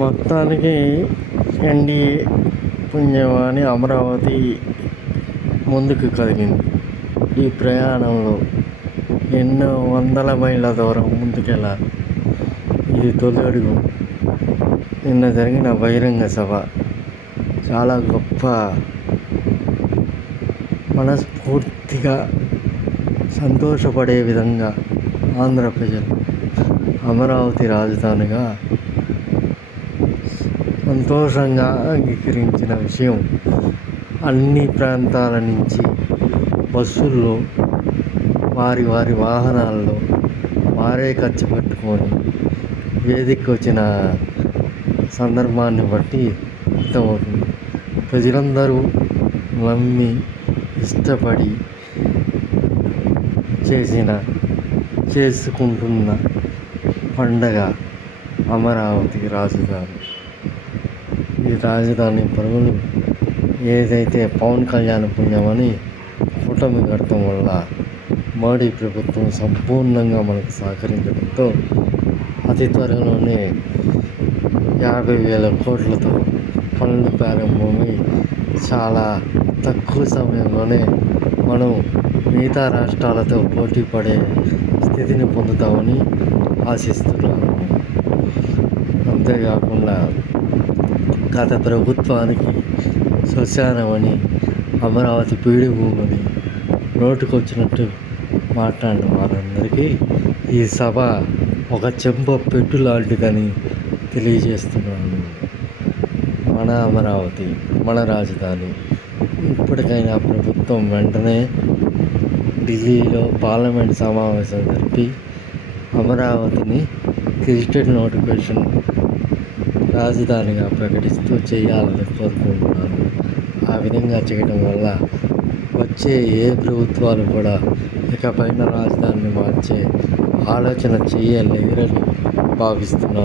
మొత్తానికి ఎన్డీఏ పుణ్యమాని అమరావతి ముందుకు కదిలింది. ఈ ప్రయాణంలో ఎన్నో వందల మైళ్ళ దూరం ముందుకెళ్ళాలి. ఇది తొలి అడుగు. నిన్న జరిగిన బహిరంగ సభ చాలా గొప్ప, మనస్ఫూర్తిగా సంతోషపడే విధంగా ఆంధ్ర ప్రజలు అమరావతి రాజధానిగా సంతోషంగా అంగీకరించిన విషయం అన్ని ప్రాంతాల నుంచి బస్సుల్లో, వారి వారి వాహనాల్లో వారే ఖర్చు పెట్టుకొని వేదికకు వచ్చిన సందర్భాన్ని బట్టి అర్థమవుతుంది. ప్రజలందరూ నమ్మి ఇష్టపడి చేసుకుంటున్న పండగ అమరావతి రాజధాని. ఈ రాజధాని పరుగులు ఏదైతే పవన్ కళ్యాణ్ పుణ్యమని కూటమి కడటం వల్ల మోడీ ప్రభుత్వం సంపూర్ణంగా మనకు సహకరించడంతో అతి త్వరలోనే 50,000 కోట్లతో పనులు ప్రారంభమై చాలా తక్కువ సమయంలోనే మనం మిగతా రాష్ట్రాలతో పోటీ పడే స్థితిని పొందుతామని ఆశిస్తున్నాను. అంతేకాకుండా గత ప్రభుత్వానికి శ్మశానమని, అమరావతి పీడిభూమని నోటుకొచ్చినట్టు మాట్లాడిన వారందరికీ ఈ సభ ఒక చెంప పెట్టు లాంటిదని తెలియజేస్తున్నాను. మన అమరావతి, మన రాజధాని. ఇప్పటికైనా ప్రభుత్వం వెంటనే ఢిల్లీలో పార్లమెంట్ సమావేశం జరిపి అమరావతిని గెజిటెడ్ నోటిఫికేషన్ రాజధానిగా ప్రకటిస్తూ చేయాలని కోరుకుంటున్నాను. ఆ విధంగా చేయడం వల్ల వచ్చే ఏ ప్రభుత్వాలు కూడా ఇకపైన రాజధానిని మార్చే ఆలోచన చేయలేరని భావిస్తున్నాను.